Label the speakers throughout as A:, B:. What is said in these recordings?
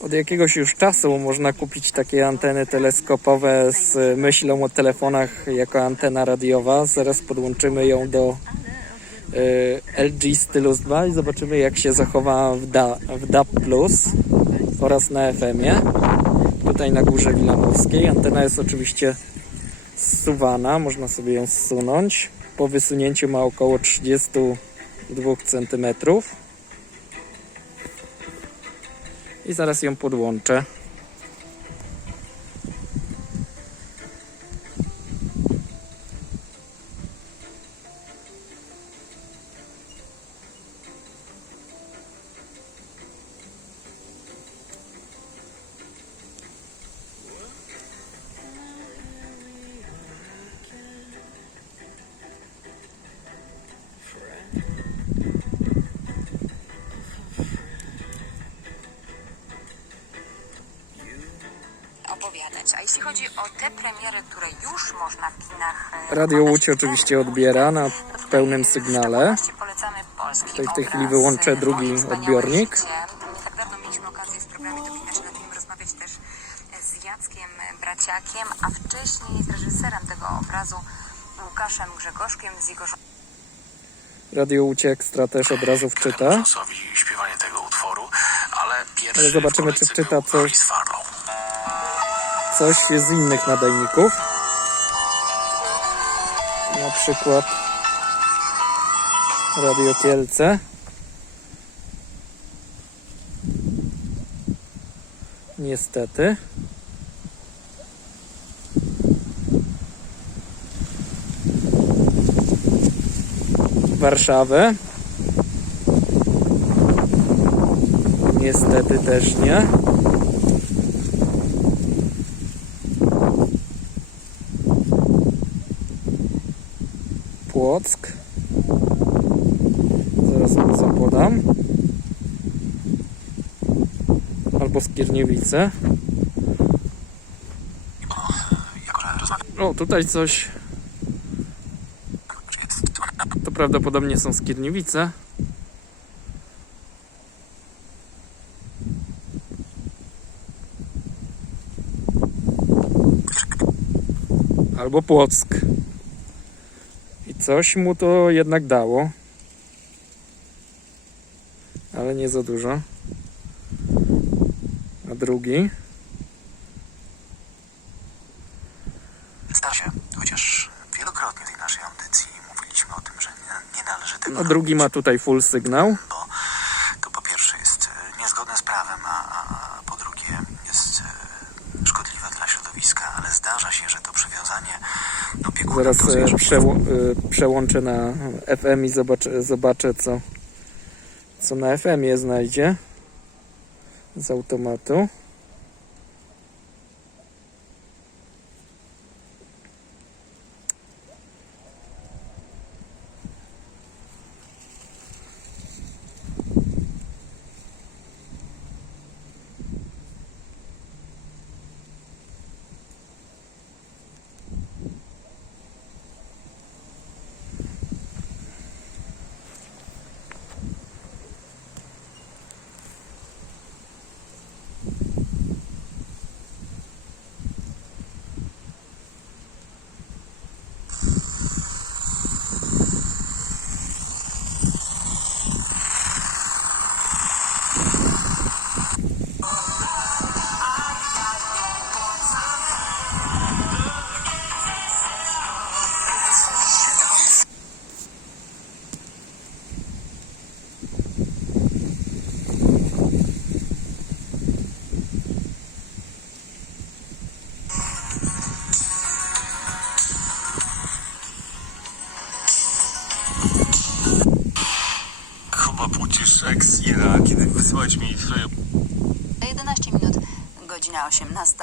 A: Od jakiegoś już czasu można kupić takie anteny teleskopowe z myślą o telefonach jako antena radiowa. Zaraz podłączymy ją do y, LG Stylus 2 i zobaczymy jak się zachowa w, da, w DAB+, oraz na FM-ie. Tutaj na górze Wilanowskiej. Antena jest oczywiście zsuwana, można sobie ją zsunąć. Po wysunięciu ma około 32 cm. I zaraz ją podłączę.
B: Jeśli chodzi o te premiery, które już można w kinach e,
A: Radio
B: oglądać
A: Łódź oczywiście odbiera na
B: to tutaj
A: pełnym
B: w
A: sygnale.
B: szczególności polecamy polski
A: Tutaj w tej
B: obraz,
A: chwili wyłączę
B: e,
A: drugi
B: Moje wspaniałe
A: odbiornik.
B: życie. Nie tak dawno mieliśmy okazję w programie Dopina się na film rozmawiać też e, z Jackiem e, Braciakiem, a wcześniej z reżyserem tego obrazu Łukaszem Grzegorzkiem z jego żoną
A: Radio Łódź Ekstra też obrazów czyta.
C: Jonesowi śpiewanie tego utworu, ale pierwszy
A: Ale zobaczymy,
C: w
A: czy
C: kolejce
A: czyta
C: był
A: coś.
C: Chris Farlow.
A: Coś z innych nadajników. Na przykład Radio Kielce. Niestety. Warszawę. Niestety też nie. Płock. Zaraz mu co podam. Albo Skierniewice. O, tutaj coś. To prawdopodobnie są Skierniewice. Albo Płock. I coś mu to jednak dało. Ale nie za dużo. A drugi.
C: Się, chociaż wielokrotnie w tej naszej audycji mówiliśmy o tym, że nie, nie należy tego
A: No drugi ma tutaj full sygnał.
C: bo to po pierwsze jest e, niezgodne z prawem, a, a po drugie jest e, szkodliwe dla środowiska, ale zdarza się, że to przywiązanie
A: Zaraz e, przeło, e, przełączę na FM i zobaczę, zobaczę co, co na FM-ie znajdzie z automatu.
D: Płcisz eks Ira, kiedy wysyłać mi swoje
B: 11 minut, godzina 18.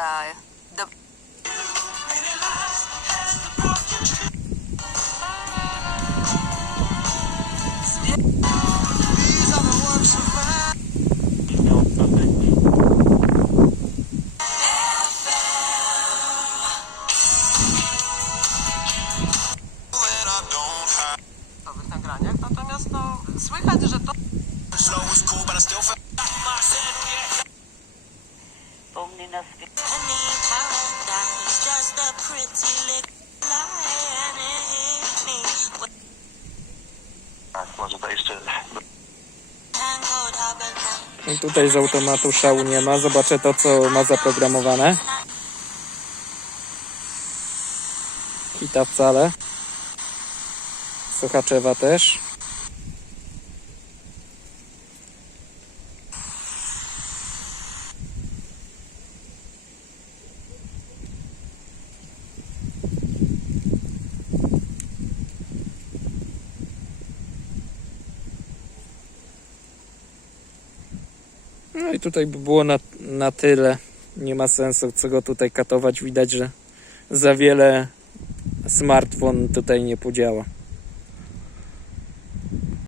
E: słychać, że to
F: us
C: Tak, może to jeszcze
A: I tutaj z automatu szału nie ma. Zobaczę to, co ma zaprogramowane. Hita wcale. Słuchaczewa też. No i tutaj by było na, na tyle. Nie ma sensu co go tutaj katować. Widać, że za wiele smartfon tutaj nie podziała.